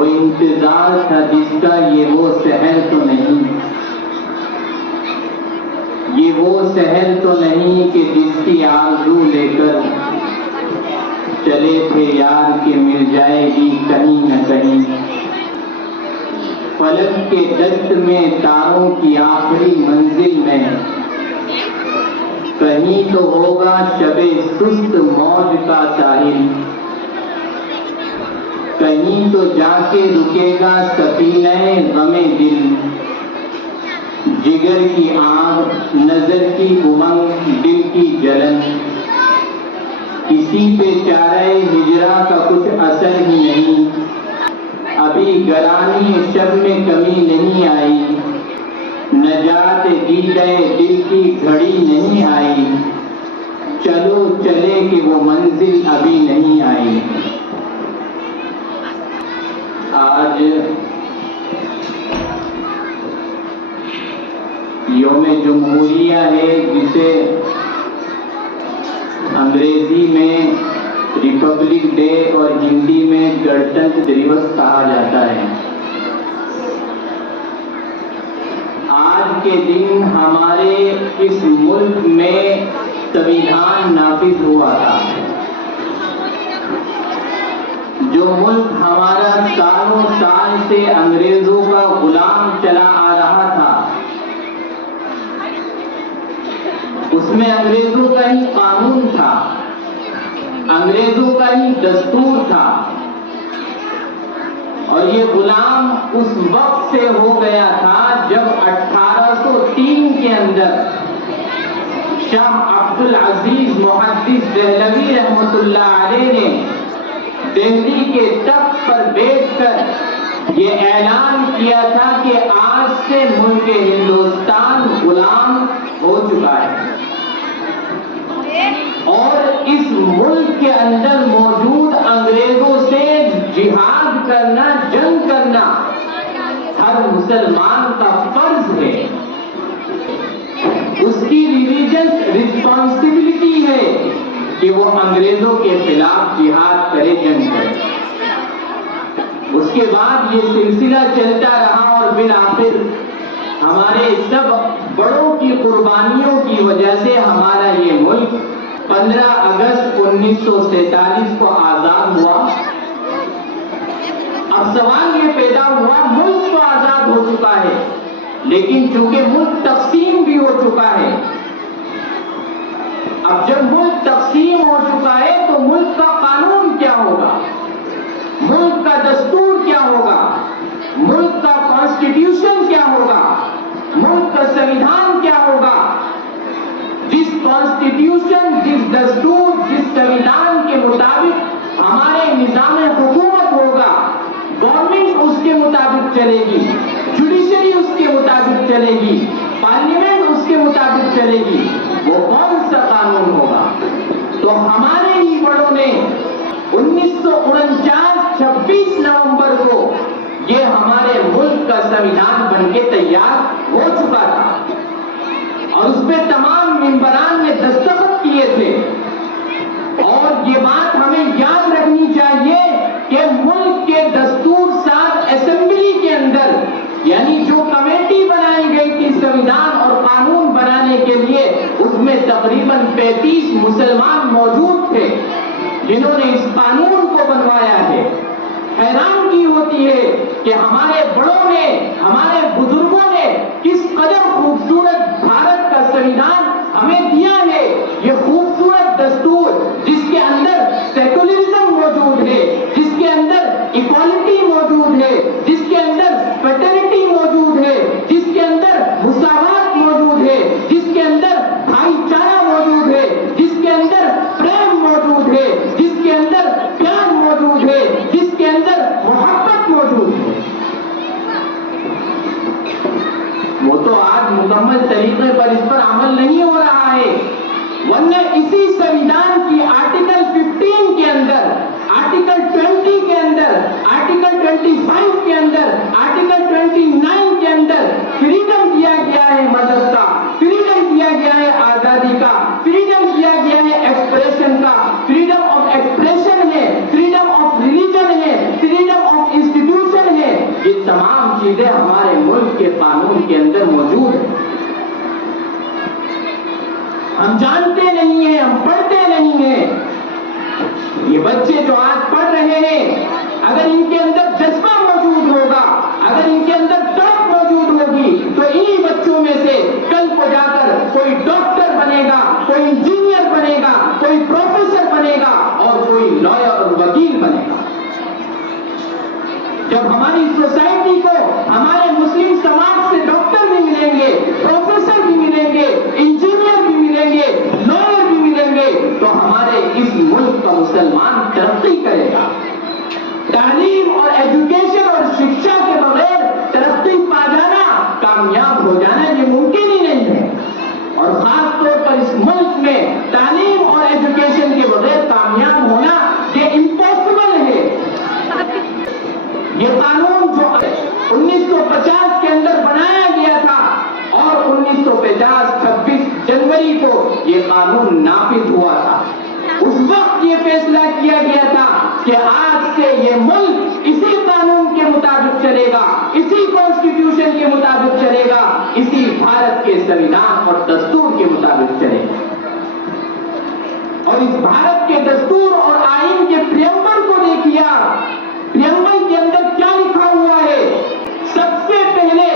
وہ انتظار تھا جس کا یہ وہ سحر تو نہیں، یہ وہ سحر تو نہیں کہ جس کی آرزو لے کر چلے تھے یار کہ مل جائے گی کہیں نہ کہیں۔ فلک کے دست میں تاروں کی آخری منزل میں کہیں تو ہوگا شب سست موج کا ساحل، کہیں تو جا کے رکے گا سفینہ غم دل، جگر کی آگ، نظر کی امنگ، دل کی جلن، کسی پہ چارہ ہجرا کا کچھ اثر ہی نہیں، ابھی گرانی شب میں کمی نہیں آئی، نجات دی گئے دل کی گھڑی نہیں آئی، چلو چلے کہ وہ منزل ابھی نہیں آئی۔ آج یوم جمہوریہ ہے، جسے انگریزی میں ریپبلک ڈے اور ہندی میں گنتنتر دیوس کہا جاتا ہے۔ آج کے دن ہمارے اس ملک میں سنویدھان نافذ ہوا تھا۔ جو ملک ہمارا سالوں سال سے انگریزوں کا غلام چلا آ رہا تھا، اس میں انگریزوں کا ہی قانون تھا، انگریزوں کا ہی دستور تھا، اور یہ غلام اس وقت سے ہو گیا تھا جب 1803 کے اندر شاہ عبد العزیز محدث دہلوی رحمۃ اللہ علیہ نے دہلی کے تخت پر بیٹھ کر یہ اعلان کیا تھا کہ آج سے ملک ہندوستان غلام ہو چکا ہے، اور اس ملک کے اندر موجود انگریزوں سے جہاد کرنا، جنگ کرنا ہر مسلمان کا فرض ہے، اس کی ریلیجس رسپانسبلٹی ہے کہ وہ انگریزوں کے خلاف جہاد کرے، جنگ کرے۔ اس کے بعد یہ سلسلہ چلتا رہا اور بالآخر ہمارے سب بڑوں کی قربانیوں کی وجہ سے ہمارا یہ ملک 15 اگست 1947 کو آزاد ہوا۔ اب سوال یہ پیدا ہوا، ملک تو آزاد ہو چکا ہے، لیکن چونکہ ملک تقسیم بھی ہو چکا ہے، اب جب ملک تقسیم ہو چکا ہے تو ملک کا قانون کیا ہوگا، ملک کا دستور کیا ہوگا، ملک کا کانسٹیٹیوشن کیا ہوگا، ملک کا سنویدھان کیا ہوگا؟ جس کانسٹیٹیوشن، جس دستور، جس سنویدھان کے مطابق ہمارے نظام حکومت ہوگا، گورنمنٹ اس کے مطابق چلے گی، جوڈیشری اس کے مطابق چلے گی، پارلیمنٹ اس کے مطابق چلے گی، وہ کون سا قانون ہوگا؟ تو ہمارے ہی بڑوں نے 1949 26 نومبر کو یہ ہمارے ملک کا سنویدھان بن کے تیار ہو چکا تھا، اور اس پہ تمام ممبران نے دستخط کیے تھے۔ اور یہ بات ہمیں یاد رکھنی چاہیے کہ ملک کے دستور ساز اسمبلی کے اندر، یعنی جو کمیٹی بنائی گئی تھی سنویدھان اور قانون بنانے کے لیے، اس میں تقریباً 35 مسلمان موجود تھے جنہوں نے اس قانون کو بنوایا ہے۔ حیرانگی ہوتی ہے کہ ہمارے بڑوں نے، ہمارے بزرگوں نے کس قدر خوبصورت بھارت کا سنویدھان ہمیں دیا ہے، یہ خوبصورت دستور جس کے اندر سیکولرزم موجود ہے، جس کے اندر ایکوالٹی موجود ہے، جس کے اندر فیٹرنٹی موجود ہے، جس کے اندر مساوات موجود ہے، جس کے اندر بھائی چارہ موجود ہے، جس کے اندر پریم موجود ہے، جس کے اندر پیار موجود ہے، جس کے اندر محبت موجود ہے، وہ تو آج مکمل طریقے پر اس پر عمل نہیں ہو رہا ہے، ورنہ اسی سنویدھان کی آرٹیکل 15 کے اندر، آرٹیکل 20 کے اندر، آرٹیکل 25 کے اندر، آرٹیکل 29 کے اندر فریڈم دیا گیا ہے مذہب کا، فریڈم دیا گیا ہے آزادی کا، فریڈم دیا گیا ہے ایکسپریشن کا، فریڈم آف ایکسپریشن ہے، فریڈم آف ریلیجن ہے، فریڈم آف انسٹیٹیوشن بچے جو آج پڑھ رہے ہیں، اگر ان کے اندر جذبہ موجود ہوگا، اگر ان کے اندر تڑپ موجود ہوگی، تو انہی بچوں میں سے کل کو جا کر کوئی ڈاکٹر بنے گا، کوئی انجینئر بنے گا، کوئی پروفیسر بنے گا اور کوئی لائر اور وکیل بنے گا۔ جب ہماری سوسائٹی کو، ہمارے مسلم سماج سے ڈاکٹر بھی ملیں گے، پروفیسر بھی ملیں گے، انجینئر بھی ملیں گے، لائر بھی ملیں گے، تو ہمارے اس ملک کا مسلمان ترقی کرے گا۔ تعلیم اور ایجوکیشن اور شکشا کے بغیر ترقی پا جانا، کامیاب ہو جانا یہ ممکن ہی نہیں ہے، اور خاص طور پر اس ملک میں تعلیم اور ایجوکیشن کے بغیر کامیاب ہونا یہ امپاسبل ہے۔ یہ قانون جو 1950 کے اندر بنایا گیا تھا اور 1950 26 جنوری کو یہ قانون نافذ ہوا تھا، اس وقت یہ فیصلہ کیا گیا تھا کہ آج سے یہ ملک اسی قانون کے مطابق چلے گا، اسی کانسٹیٹیوشن کے مطابق چلے گا، اسی بھارت کے سنویدھان اور دستور کے مطابق چلے گا۔ اور اس بھارت کے دستور اور آئین کے پریمبل کو دیکھیے، پریمبل کے اندر کیا لکھا ہوا ہے؟ سب سے پہلے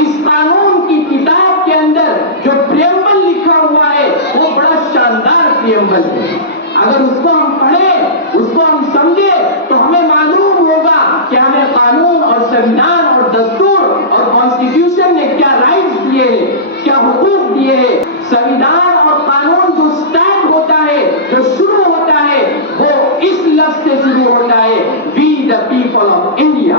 اس قانون کی کتاب کے اندر جو پریمبل لکھا ہوا ہے وہ بڑا شاندار پریمبل ہے۔ اگر اس کو ہم پڑھیں، اس کو ہم سمجھیں، تو ہمیں معلوم ہوگا کہ ہمیں قانون اور سنویدھان اور دستور اور کانسٹیٹیوشن نے کیا رائٹس دیے ہیں، کیا حقوق دیے ہیں۔ سنویدھان اور قانون جو سٹارٹ ہوتا ہے، جو شروع ہوتا ہے، وہ اس لفظ سے شروع ہوتا ہے، وی دا پیپل آف انڈیا۔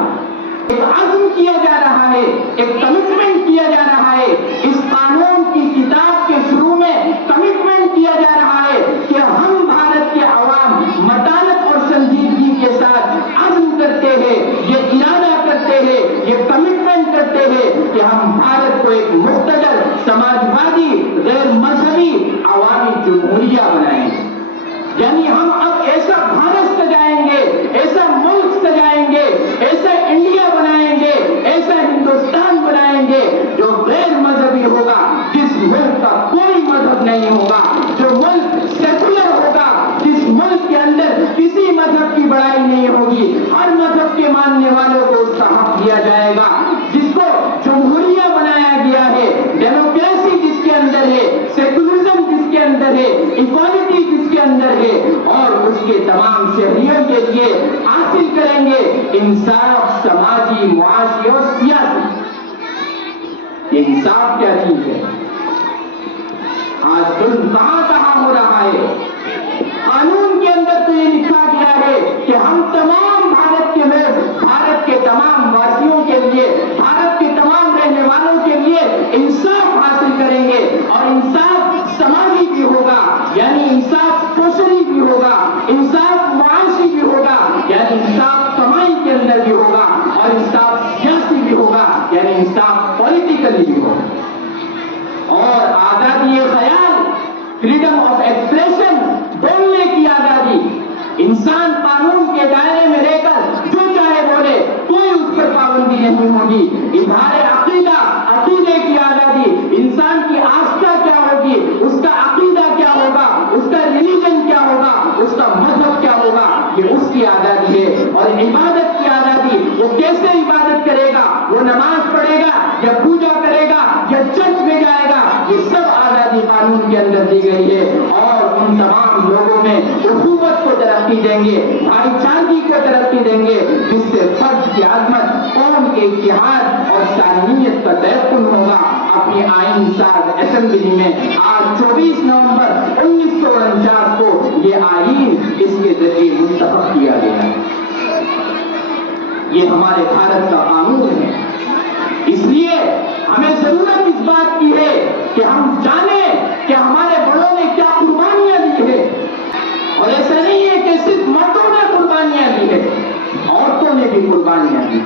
ایک عزم کیا جا رہا ہے، ایک کمٹمنٹ کیا جا رہا ہے، اس قانون کی کتاب کے شروع میں کمٹمنٹ کیا جا رہا ہے کہ ہم بھارت کے عوام متانت اور سنجیدگی کے ساتھ عزم کرتے ہیں، یہ ارادہ کرتے ہیں، یہ کمٹمنٹ کرتے ہیں کہ ہم بھارت کو ایک مقتدر، سماجوادی، غیر مذہبی عوامی جمہوریہ بنائیں گے۔ یعنی ہم اب ایسا بھارت سجائیں گے، ایسا ملک سجائیں گے، ایسا انڈیا بنائیں گے، ایسا ہندوستان بنائیں گے جو غیر مذہبی ہوگا، جس ملک کا کوئی مذہب نہیں ہوگا، جو ملک سیکولر ہوگا، جس ملک کے اندر کسی مذہب کی بڑائی نہیں ہوگی، ہر مذہب کے ماننے والوں کو اس کا حق دیا جائے گا، جس کو جمہوریہ بنایا گیا ہے، ڈیموکریسی جس کے اندر ہے، سیکولرزم جس کے اندر ہے، ایکوالٹی جس کے اندر ہے، اور اس کے تمام شہریوں کے لیے حاصل کریں گے انصاف سماجی، معاشی اور سیاسی۔ یہ انصاف کیا چیز ہے؟ آج ظلم کہاں کہاں ہو رہا ہے؟ قانون کے اندر تو یہ لکھا گیا ہے کہ ہم تمام بھارت کے لوگ، بھارت کے تمام واسیوں کے لیے، بھارت کے تمام رہنے والوں کے لیے انصاف حاصل کریں گے، اور انصاف سماجی بھی ہوگا، یعنی انصاف سوشلی بھی ہوگا، انصاف معاشی بھی ہوگا، یعنی انصاف کمائی کے اندر بھی ہوگا، اور انصاف سیاسی بھی ہوگا، یعنی انصاف پولیٹیکلی بھی ہوگا۔ اور آزادی خیال، فریڈم آف ایکسپریشن، بولنے کی آزادی، انسان قانون کے دائرے میں رہ کر جو چاہے بولے، کوئی اس پر پابندی نہیں ہوگی۔ اظہار عقیدہ، عقیدے کی آزادی، انسان کی آستھا کیا ہوگی، اس کا عقیدہ کیا ہوگا، اس کا ریلیجن کیا ہوگا، اس کا مذہب کیا ہوگا، یہ اس کی آزادی ہے۔ اور عبادت کی آزادی، وہ کیسے عبادت کرے گا، وہ نماز پڑھے گا یا پوجا کرے گا یا چرچ میں جائے گا، یہ سب آزادی قانون کے اندر دی گئی ہے۔ اور ان تمام لوگوں میں اخوت کو ترقی دیں گے، بھائی چارگی کو ترقی دیں گے، جس سے فرد کی عظمت، قوم کے اتحاد اور سالمیت کا تیقن ہوگا۔ اپنی آئین ساز اسمبلی میں آج 24 نومبر 1949 کو یہ آئین اس کے ذریعے منتخب کیا گیا ہے۔ یہ ہمارے بھارت کا قانون ہے، اس لیے ہمیں ضرورت اس بات کی ہے کہ ہم جانیں کہ ہمارے بڑوں نے کیا قربانیاں دی ہے۔ اور ایسا نہیں ہے کہ صرف مردوں نے قربانیاں دی ہے، عورتوں نے بھی قربانیاں دی۔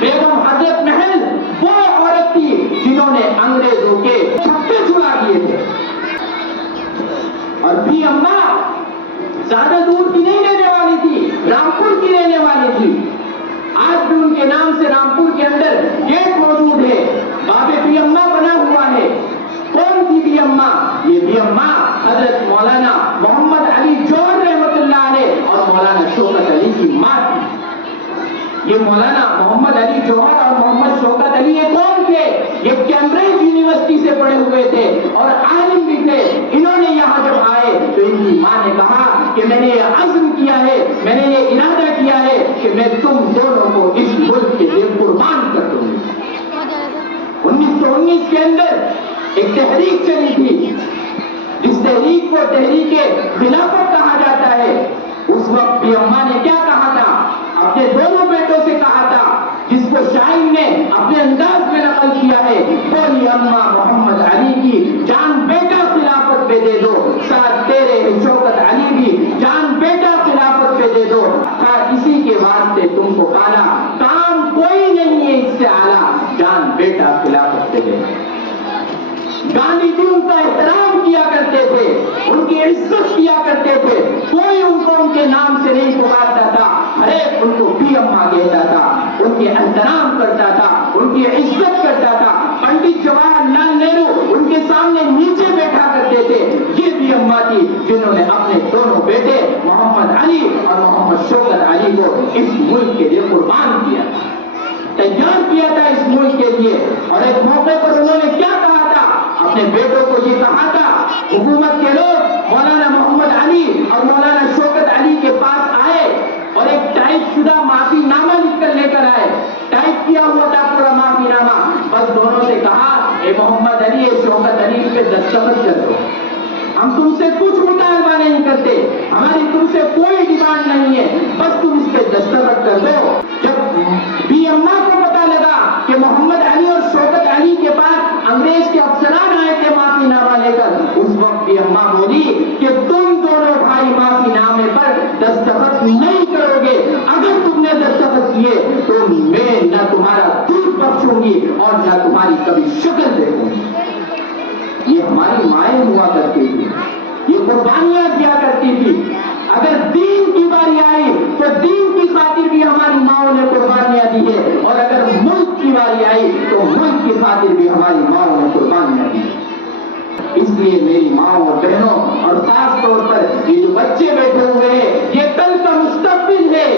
بیگم حضرت محل وہ عورت تھی جنہوں نے انگریزوں کے چھکے چھڑا دیے تھے، اور بھی اماں زیادہ دور کی نہیں رہنے والی تھی، رامپور کی رہنے والی تھی۔ آج بھی ان کے نام سے رامپور کے اندر گیٹ موجود ہے، باب بھی اماں بنا ہوا ہے۔ کون تھی بھی اماں؟ یہ بھی اماں حضرت مولانا محمد علی جوہر رحمۃ اللہ علیہ اور مولانا مولانا شوکت علی کی ماں تھی. یہ مولانا محمد علی جوہر اور محمد شوکت علی یہ کون تھے؟ یہ کیمبرج یونیورسٹی سے پڑھے ہوئے تھے اور عالم بھی تھے. انہوں نے یہاں جب آئے تو ان کی ماں نے کہا کہ میں نے یہ عزم کیا ہے, میں نے یہ ارادہ کیا ہے کہ میں تم دونوں کو اس ملک کے لیے قربان کر دوں گی. 1919 کے اندر ایک تحریک چلی تھی جس تحریک کو تحریک خلافت کہا جاتا ہے. اس وقت بھی اماں نے کیا کہا تھا؟ اپنے دونوں بیٹوں سے کہا تھا, جس کو شاعر نے اپنے انداز میں نقل کیا ہے, بولی اماں محمد علی کی جان بیٹا خلافت پہ دے دو, ساتھ تیرے شوکت علی بھی جان بیٹا خلافت پہ دے دو, اسی کے واسطے تم کو پالا, کام کوئی نہیں ہے اس سے اعلیٰ, جان بیٹا خلافت پہ دے دو. گاندھی جی ان کا احترام کیا کرتے تھے, ان کی عزت کیا کرتے تھے, کوئی ان کو ان کے نام سے نہیں پکارتا تھا, ہر ایک ان کو پی اماں کہتا تھا, ان کے احترام کرتا تھا, ان کی عزت کرتا تھا. پنڈت جواہر لال نہرو ان کے سامنے نیچے بیٹھا کرتے تھے. یہ بھی اماں تھی جنہوں نے اپنے دونوں بیٹے محمد علی اور محمد شوکت علی کو اس ملک کے لیے قربان کیا, تیار کیا تھا اس ملک کے لیے. اور ایک موقع پر انہوں نے کیا کہا تھا؟ اپنے بیٹوں کو یہ کہا تھا, حکومت کے لوگ مولانا محمد علی اور مولانا شوکت علی کے پاس آئے اور ایک ٹائپ شدہ معافی نامہ لکھ کر لے کر آئے, ٹائپ کیا ہوا تھا پورا معافی نامہ. بس دونوں سے کہا, اے محمد علی, اے شوکت علی, اس پہ دستخط کر دو, ہم تم سے کچھ مطالبہ نہیں کرتے, ہماری تم سے کوئی ڈیمانڈ نہیں ہے, بس تم اس پہ دستخط کر دو. جب بی اماں کو پتا لگا کہ محمد علی اور شوکت علی کے پاس انگریز کے افسران آئے تھے معافی نامہ لے کر, اس وقت بھی اماں بولی کہ تم دونوں بھائی معافی نامے پر دستخط نہیں کرو گے, اگر تم نے دستخط کیے تو میں نہ تمہارا دودھ بخشوں گی اور نہ تمہاری کبھی شکل دیکھوں گی. یہ ہماری مائیں ہوا کرتی تھی, یہ قربانیاں دیا کرتی تھی. اگر دین کی باری آئی تو دین کی خاطر بھی ہماری ماؤں نے قربانیاں دی ہے, اور اگر ملک کی باری آئی تو ملک کی خاطر بھی ہماری ماؤں نے قربانیاں دی. اس لیے میری ماؤں اور بہنوں, اور خاص طور پر یہ جو بچے بیٹھے ہوئے ہیں, یہ کل کا مستقبل ہے,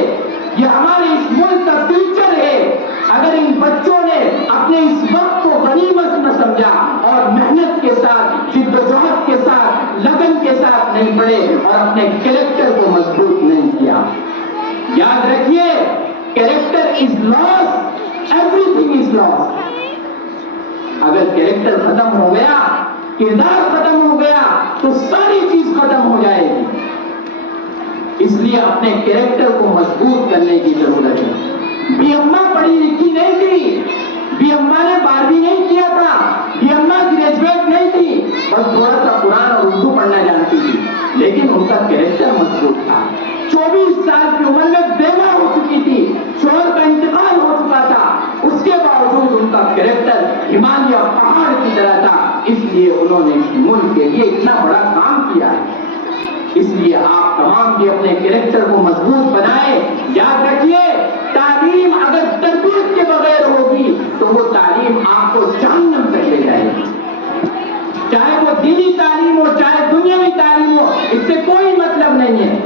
یہ ہمارے اس ملک کا فیوچر ہے. اگر ان بچوں نے اپنے اس وقت کو غنیمت نہ سمجھا اور محنت کے ساتھ, جد و جہد کے ساتھ, لگن کے ساتھ نہیں پڑھے اور اپنے کیریکٹر کو مضبوط نہیں کیا, یاد رکھیے, character is lost, everything is lost. اگر کیریکٹر ختم ہو گیا, کردار ختم ہو گیا, تو ساری چیز ختم ہو جائے گی. اس لیے اپنے کیریکٹر کو مضبوط کرنے کی ضرورت ہے. بی اماں پڑھی لکھی نہیں تھی, بی اماں نے 12ویں نہیں کیا تھا, بی اماں گریجویٹ نہیں تھی, بس تھوڑا سا قرآن اور اردو پڑھنا جانتی تھی, لیکن ان کا کیریکٹر مضبوط تھا. 24 سال کی عمر میں بیوہ ہو چکی تھی, شوہر کا انتقال ہو چکا تھا, اس کے باوجود ان کا کیریکٹر ہمالیہ پہاڑ کی طرح تھا. اس لیے انہوں نے اس ملک کے لیے اتنا بڑا کام کیا ہے. اس لیے آپ تمام بھی اپنے کیریکٹر کو مضبوط بنائیں. یاد رکھیے, تعلیم اگر تربیت کے بغیر ہوگی تو وہ تعلیم آپ کو جہنم تک لے جائے گی. چاہے وہ دینی تعلیم ہو, چاہے دنیاوی تعلیم ہو, اس سے کوئی مطلب نہیں ہے.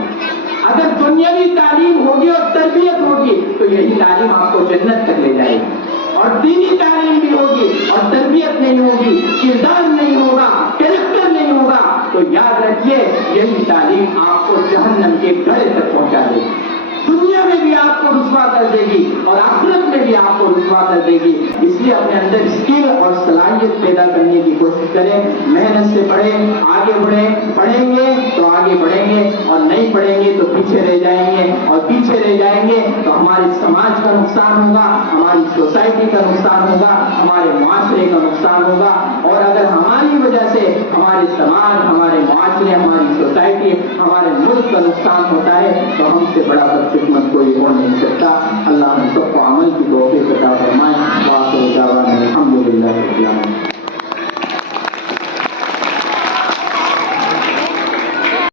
اگر دنیاوی تعلیم ہوگی اور تربیت ہوگی تو یہی تعلیم آپ کو جنت تک لے جائے گی. اور دینی تعلیم بھی ہوگی اور تربیت نہیں ہوگی, کردار نہیں ہوگا, کیریکٹر نہیں ہوگا, تو یاد رکھیے یہی تعلیم آپ کو جہنم کے گڑھے تک پہنچا دے گی. دنیا میں بھی آپ کو رسوا کر دے گی اور آخرت میں بھی آپ کو رسوا کر دے گی. اس لیے اپنے اندر اسکل اور صلاحیت پیدا کرنے کی کوشش کریں, محنت سے پڑھیں, آگے بڑھیں. پڑھیں گے تو آگے بڑھیں گے, اور نہیں پڑھیں گے تو پیچھے رہ جائیں گے, اور پیچھے رہ جائیں گے تو ہمارے سماج کا نقصان ہوگا, ہماری سوسائٹی کا نقصان ہوگا, ہمارے معاشرے کا نقصان ہوگا. اور اگر ہماری وجہ سے ہمارے سماج, ہمارے معاشرے, ہماری سوسائٹی, ہمارے ملک کا نقصان ہوتا ہے تو ہم سے بڑا بدقسمت کوئی ہو نہیں سکتا. اللہ ہم سب کو عمل کی توفیق عطا فرمائے. وآخر دعوانا الحمدللہ رب العالمین.